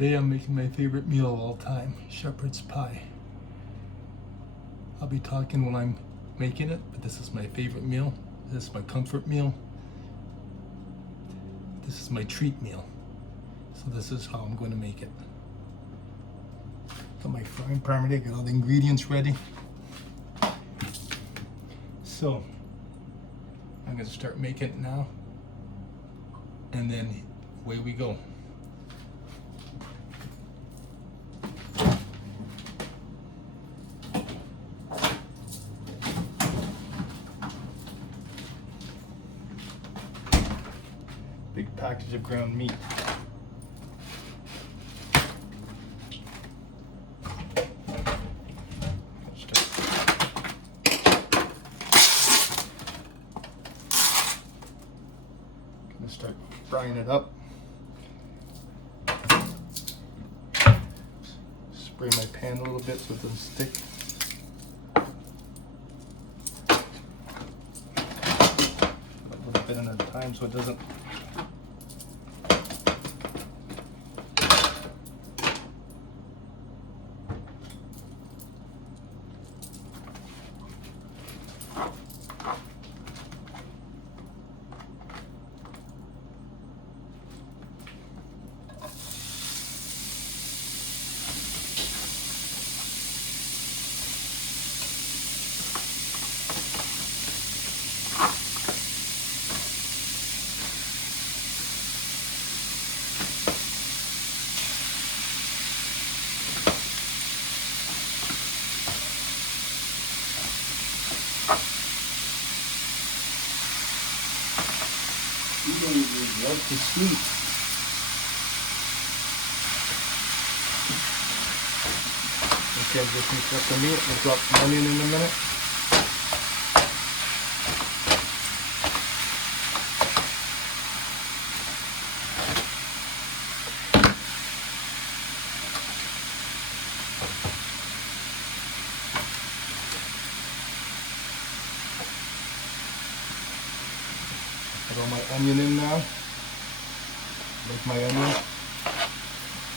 Today I'm making my favorite meal of all time, shepherd's pie. I'll be talking when I'm making it, but this is my favorite meal. This is my comfort meal. This is my treat meal. So this is how I'm going to make it. Got my frying pan ready, got all the ingredients ready. So I'm going to start making it now, and then away we go. Big package of ground meat. Gonna start frying it up. Spray my pan a little bit so it doesn't stick. A little bit at a time so it doesn't. Love to sweet. Okay, just mix up the meat. We'll drop the onion in a minute. Throw my onion in now. Make my onion.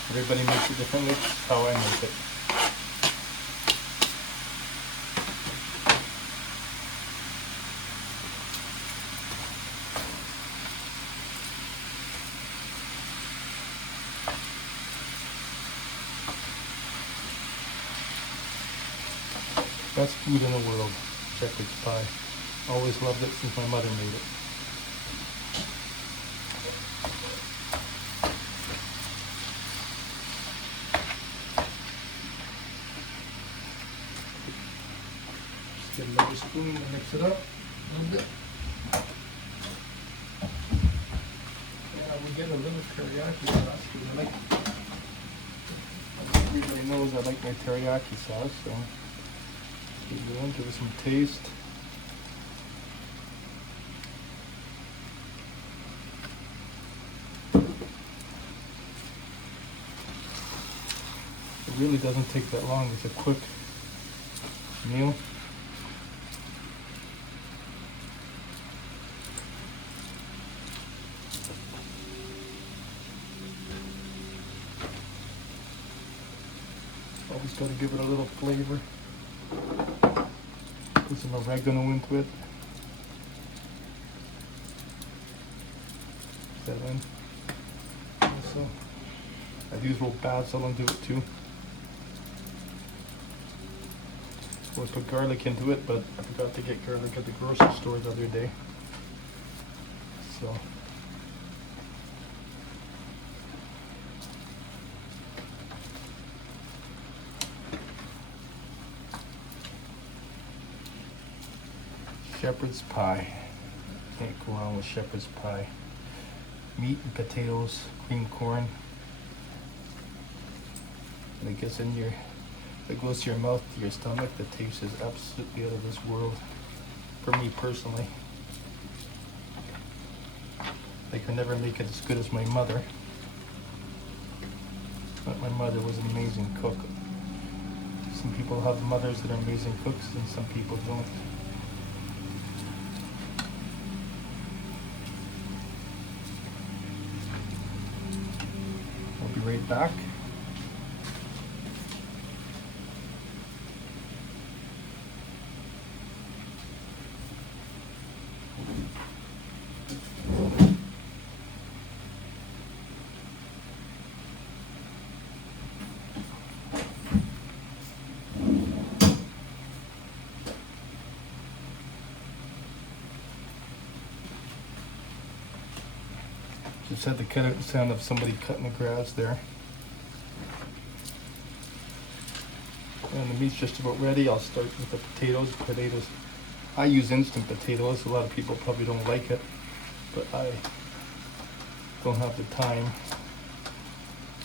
Everybody makes it differently. That's how I make it. Best food in the world, shepherd's pie. Always loved it since my mother made it. Get another spoon and mix it up a little bit. Yeah, we get a little teriyaki sauce because I like. Everybody knows I like my teriyaki sauce, so give it some taste. It really doesn't take that long. It's a quick meal. Always got to give it a little flavor. Put some oregano into it. Put that in. Also, I've used little basil into it too. I put garlic into it, but I forgot to get garlic at the grocery store the other day. So. Shepherd's pie. Can't go wrong with shepherd's pie. Meat and potatoes, cream corn. And it gets in it goes to your mouth, to your stomach. The taste is absolutely out of this world. For me personally. I could never make it as good as my mother. But my mother was an amazing cook. Some people have mothers that are amazing cooks and some people don't. I'll be right back. Just had the sound of somebody cutting the grass there. And the meat's just about ready. I'll start with the potatoes. I use instant potatoes. A lot of people probably don't like it, but I don't have the time.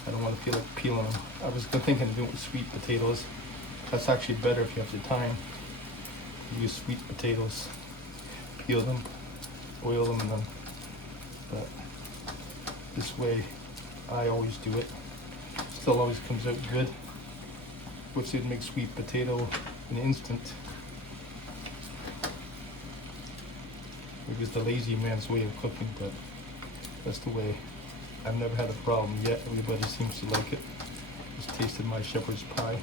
I don't want to feel like peeling them. I was thinking of doing sweet potatoes. That's actually better if you have the time. Use sweet potatoes, peel them, boil them, and then. But this way, I always do it. Still always comes out good. Which would make sweet potato an instant. It was the lazy man's way of cooking, but that's the way. I've never had a problem yet. Everybody seems to like it. Just tasted my shepherd's pie.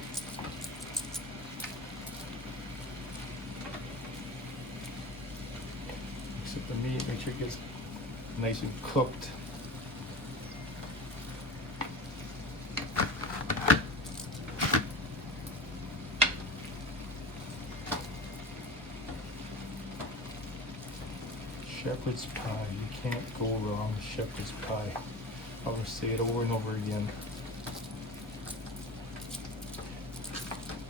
Mix up the meat, make sure it gets nice and cooked. Shepherd's pie. You can't go wrong with shepherd's pie. I'm going to say it over and over again.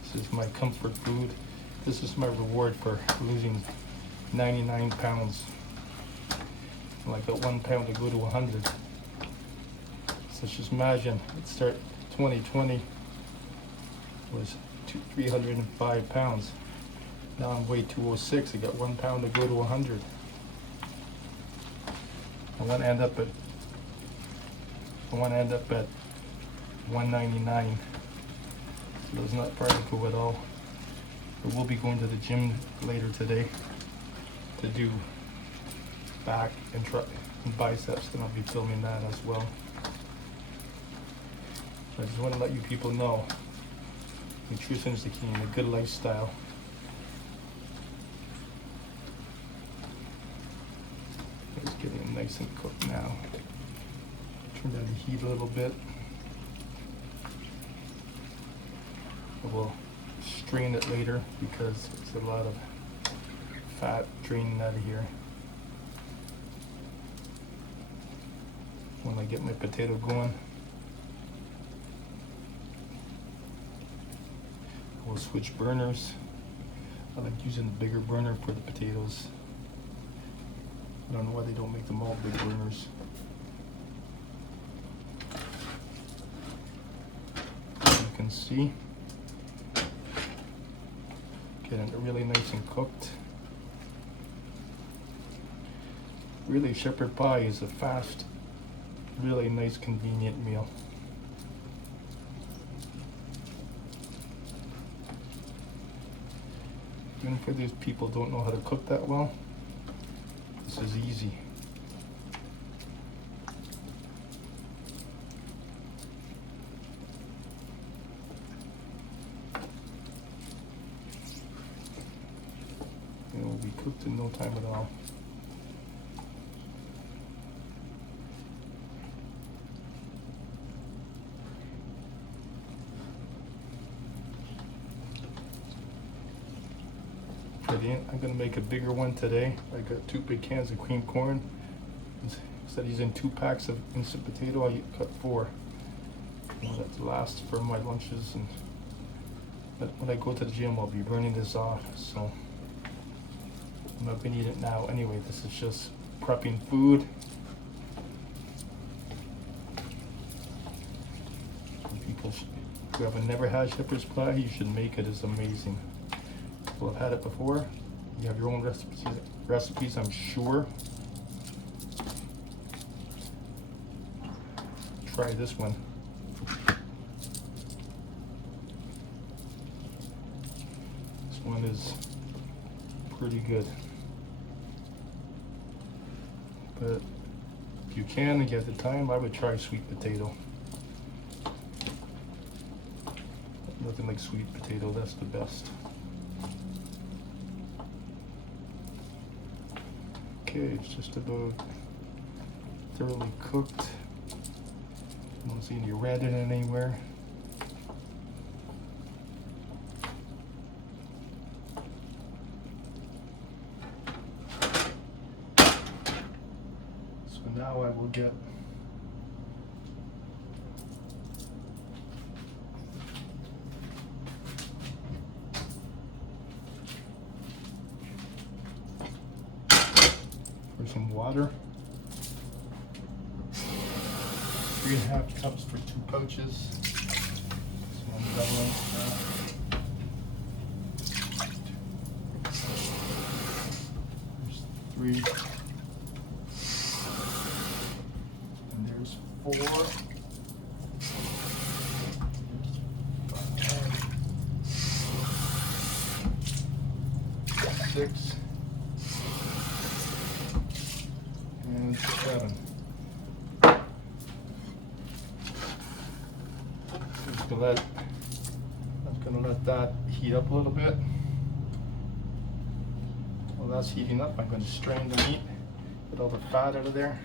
This is my comfort food. This is my reward for losing 99 pounds. And I got 1 pound to go to 100. So just imagine, it start 2020 was 305 pounds. Now I'm weigh 206. I got 1 pound to go to 100. I want to end up at 199. So it's not practical at all. But we'll be going to the gym later today to do back and biceps. Then I'll be filming that as well. So I just want to let you people know, nutrition is the key and a good lifestyle. It's getting nice and cooked now. Turn down the heat a little bit. We'll strain it later because it's a lot of fat draining out of here. When I get my potato going, we'll switch burners. I like using the bigger burner for the potatoes. I don't know why they don't make them all big burners. As you can see, getting it really nice and cooked. Really, shepherd pie is a fast, really nice, convenient meal. Even for these people who don't know how to cook that well, this is easy. It will be cooked in no time at all. I'm going to make a bigger one today. I got 2 big cans of cream corn. Instead of using 2 packs of instant potato, I cut 4. That lasts for my lunches. But when I go to the gym, I'll be burning this off. So I'm not going to eat it now. Anyway, this is just prepping food. People who have never had shepherd's pie, you should make it. It's amazing. People have had it before. You have your own recipes, I'm sure. Try this one. This one is pretty good. But if you can and get the time, I would try sweet potato. Nothing like sweet potato, that's the best. Okay, it's just about thoroughly cooked. I don't see any red in it anywhere. So now I will get water. 3.5 cups for 2 pouches. So I'm doubling that. There's 3. And there's 4. 6 and 7. I'm gonna let that heat up a little bit. While that's heating up, I'm going to strain the meat, get all the fat out of there.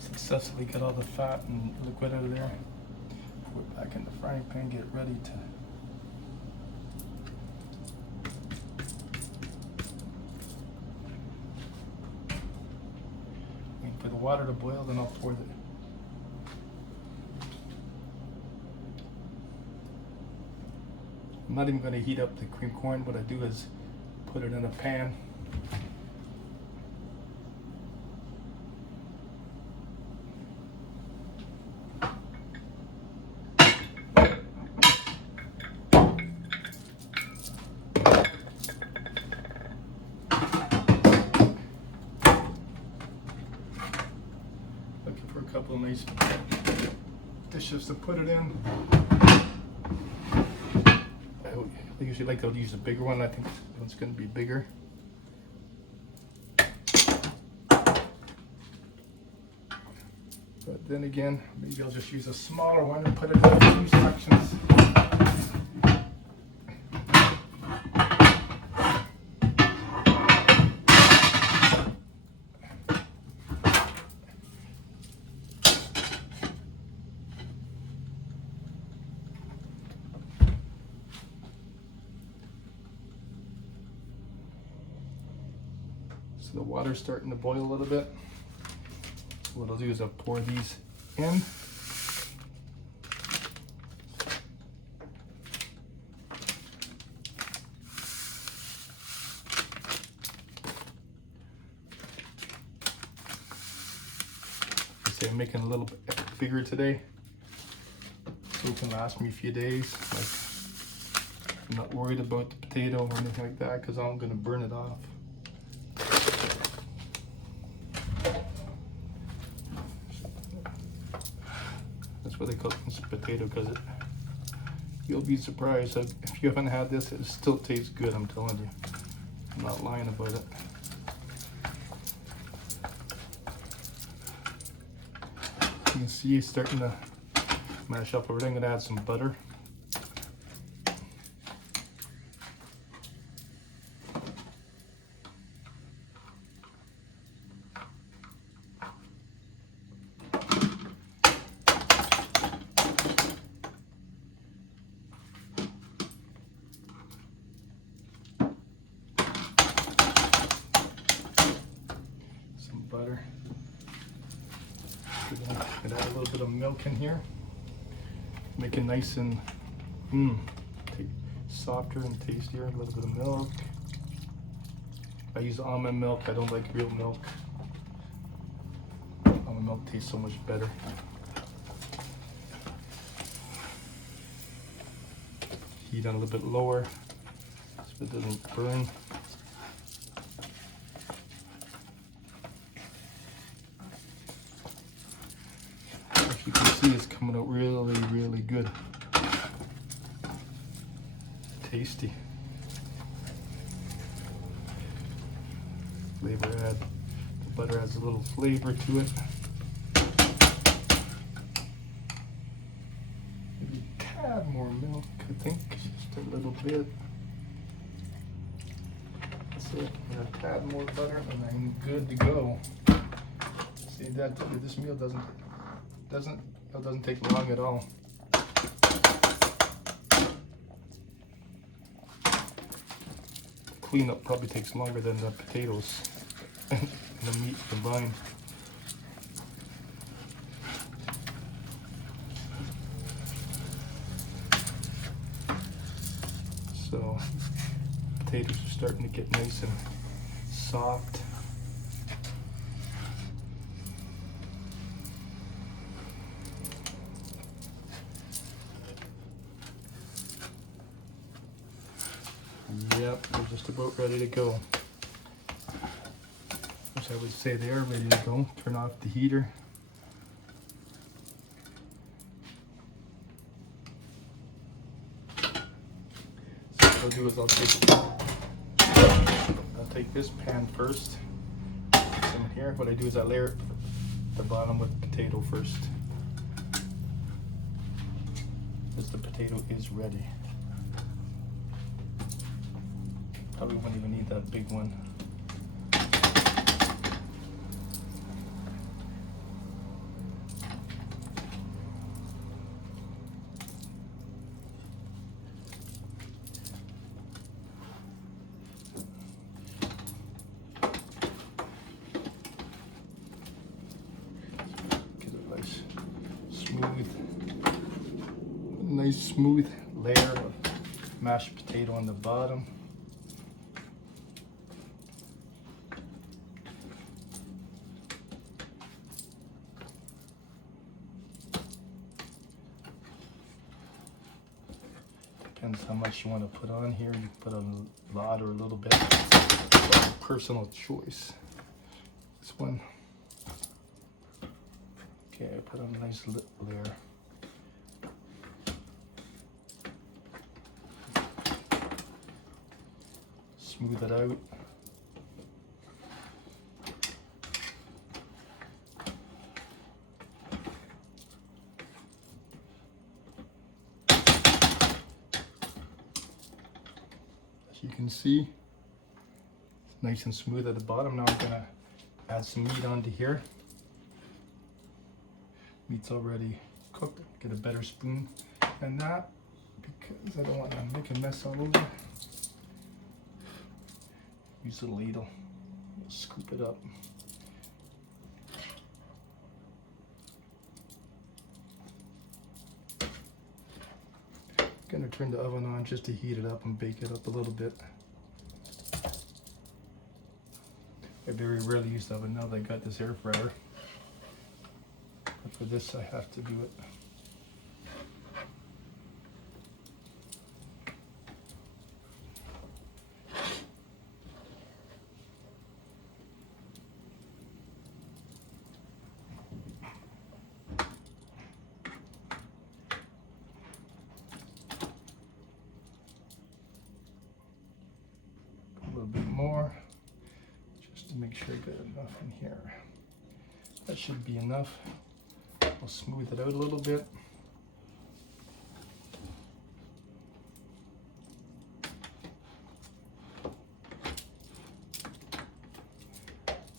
Successfully get all the fat and liquid out of there. Put it back in the frying pan, get ready to wait for the water to boil, then I'll pour I'm not even going to heat up the cream corn. What I do is put it in a pan. Looking for a couple of nice dishes to put it in. I usually like to use a bigger one. I think this one's going to be bigger. But then again, maybe I'll just use a smaller one and put it in 2 sections. So the water's starting to boil a little bit. So what I'll do is I'll pour these in. I'm making a little bit bigger today, so it can last me a few days. Like, I'm not worried about the potato or anything like that because I'm gonna burn it off. That's what they call this potato, because you'll be surprised that if you haven't had this, it still tastes good. I'm telling you, I'm not lying about it. You can see it's starting to mash up already. I'm going to add some butter. Some butter. Add a little bit of milk in here, make it nice and softer and tastier. A little bit of milk. I use almond milk. I don't like real milk. Almond milk tastes so much better. Heat on a little bit lower so it doesn't burn. You can see it's coming out really, really good. flavor add. The butter adds a little flavor to it. Maybe a tad more milk, I think, just a little bit. That's it. And a tad more butter, and I'm good to go. See, that this meal doesn't take long at all. Cleanup probably takes longer than the potatoes and the meat combined. So potatoes are starting to get nice and soft. Yep, they're just about ready to go. Which I would say they are ready to go. Turn off the heater. So what I'll do is I'll take this pan first. Some here. What I do is I layer the bottom with potato first, because the potato is ready. Probably wouldn't even need that big one. Get a nice smooth layer of mashed potato on the bottom. Depends how much you want to put on here. You can put a lot or a little bit. It's a personal choice. This one. Okay, I put on a nice layer. Smooth it out. You can see it's nice and smooth at the bottom. Now I'm gonna add some meat onto here. Meat's already cooked. Get a better spoon than that because I don't want to make a mess all over. Use a ladle, scoop it up. Gonna turn the oven on just to heat it up and bake it up a little bit. I very rarely use the oven now that I got this air fryer. But for this I have to do it. More, just to make sure I get enough in here. That should be enough. I'll smooth it out a little bit.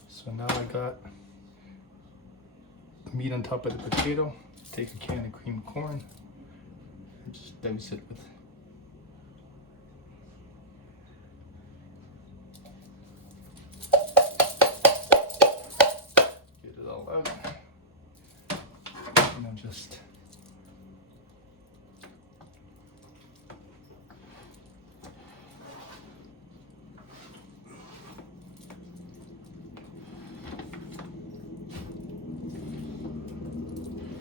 So now I got the meat on top of the potato. Take a can of cream corn and just douse it with just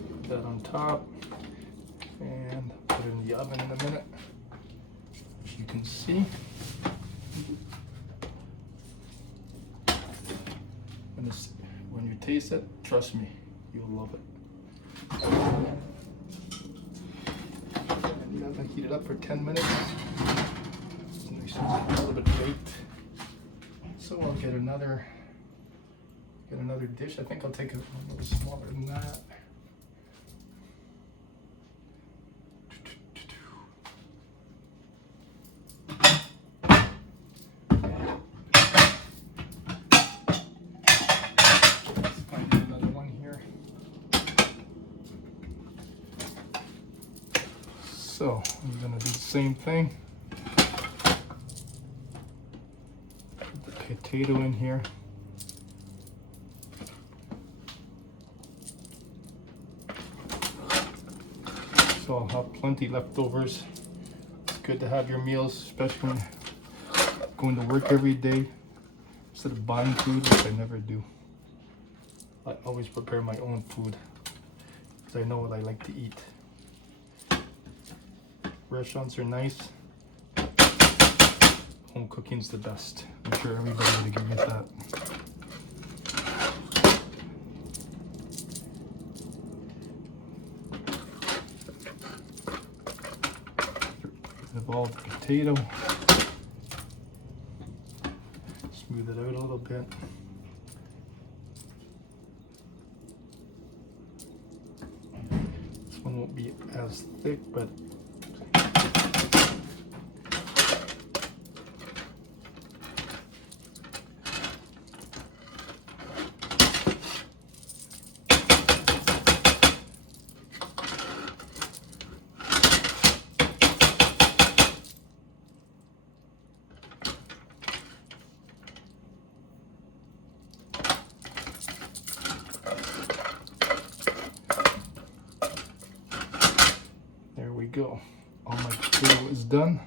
put that on top and put it in the oven in a minute. As you can see, when you taste it, trust me, you'll love it. And I heat it up for 10 minutes. It's nice and a little bit baked. So I'll get another Get another dish. I think I'll take a little smaller than that. Let's find another one here. So I'm gonna do the same thing. Put the potato in here. So I'll have plenty leftovers. It's good to have your meals, especially when going to work every day, instead of buying food, which I never do. I always prepare my own food because I know what I like to eat. Restaurants are nice. Home cooking's the best. I'm sure everybody would agree with that. Involve the potato. Smooth it out a little bit. This one won't be as thick, but go. All my potato is done.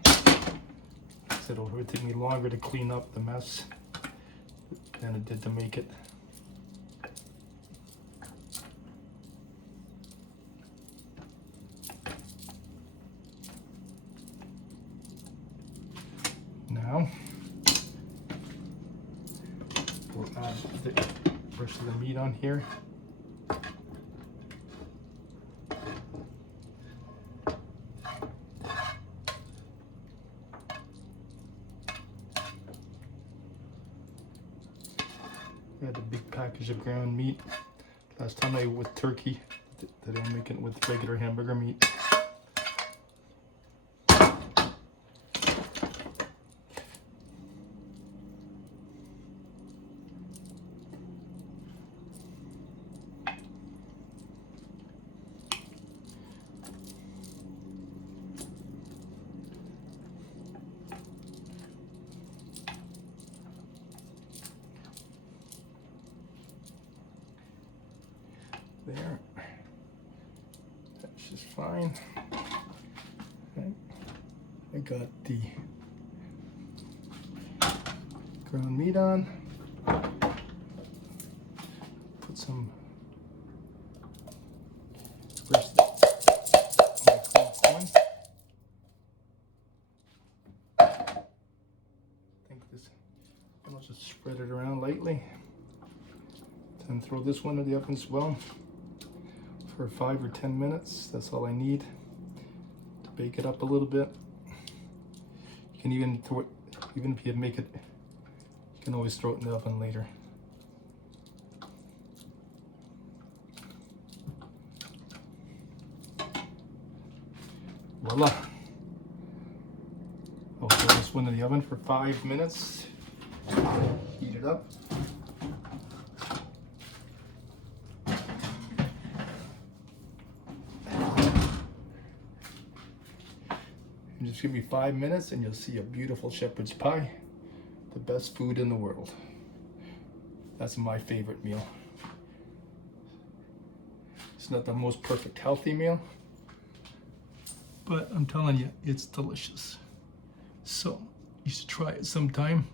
So it'll take me longer to clean up the mess than it did to make it. Now we'll add the rest of the meat on here. I had a big package of ground meat. Last time I ate with turkey, today I'm making it with regular hamburger meat. There, that's just fine. Okay. I got the ground meat on. Put some first corn. I think this, and I'll just spread it around lightly. Then throw this one in the oven as well. For 5 or 10 minutes, that's all I need to bake it up a little bit. You can even throw it, even if you make it, you can always throw it in the oven later. Voila! I'll throw this one in the oven for 5 minutes. Heat it up. Just give me 5 minutes and you'll see a beautiful shepherd's pie. The best food in the world. That's my favorite meal. It's not the most perfect healthy meal, but I'm telling you, it's delicious. So you should try it sometime.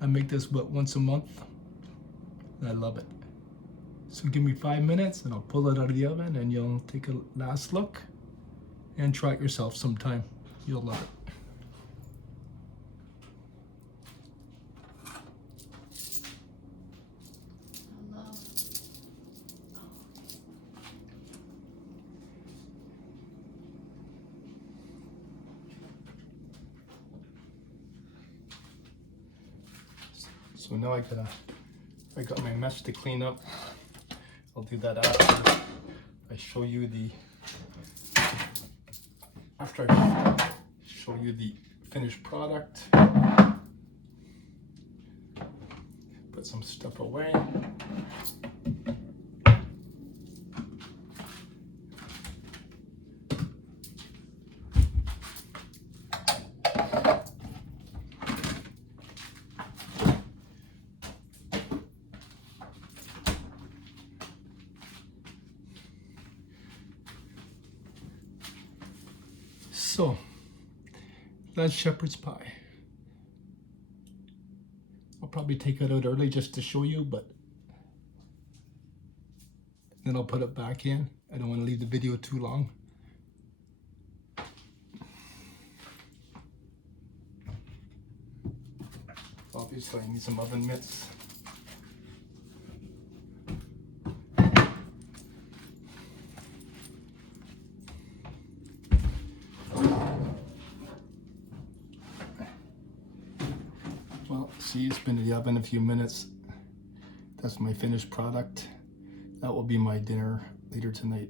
I make this about once a month and I love it. So give me 5 minutes and I'll pull it out of the oven and you'll take a last look. And try it yourself sometime. You'll love it. So now I gotta I got my mess to clean up. I'll do that after I show you the finished product. Put some stuff away. So that's shepherd's pie. I'll probably take it out early just to show you, but then I'll put it back in. I don't want to leave the video too long. Obviously I need some oven mitts. Well, see, it's been in the oven a few minutes. That's my finished product. That will be my dinner later tonight.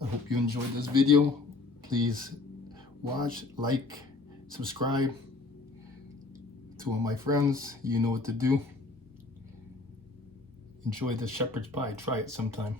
I hope you enjoyed this video. Please watch, like, subscribe. To all my friends, you know what to do. Enjoy the shepherd's pie. Try it sometime.